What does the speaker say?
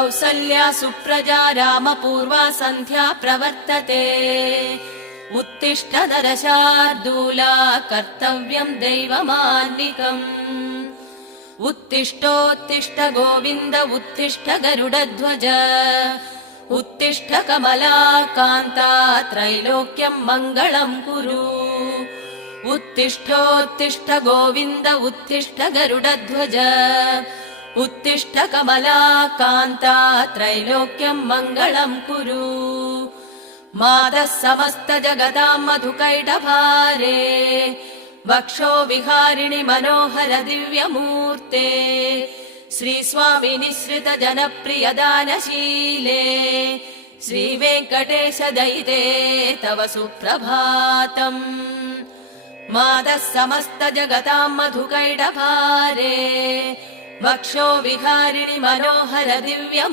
कौसल्या सुप्रजा रामपूर्वा सन्ध्या प्रवर्तते। उत्तिष्ठ नरशार्दूला कर्तव्यं दैवमान्निकम्। उत्तिष्ठोत्तिष्ठ गोविन्द उत्तिष्ठ गरुडध्वज। उत्तिष्ठ कमलाकान्ता त्रैलोक्यं मङ्गलं कुरु। उत्तिष्ठोत्तिष्ठ गोविन्द उत्तिष्ठ गरुडध्वज। उत्तिष्ठ कमलाकान्ता त्रैलोक्यं मङ्गलं कुरु। मातः समस्त जगतां मधुकैटभारे। वक्षो विहारिणि मनोहर दिव्यमूर्ते। श्रीस्वामि निःसृत जनप्रिय दानशीले। श्रीवेङ्कटेश दयिते तव सुप्रभातम्। मातः समस्त जगतां मधुकैटभारे। वक्षो विहारिणि मनोहर दिव्यमूर्ते।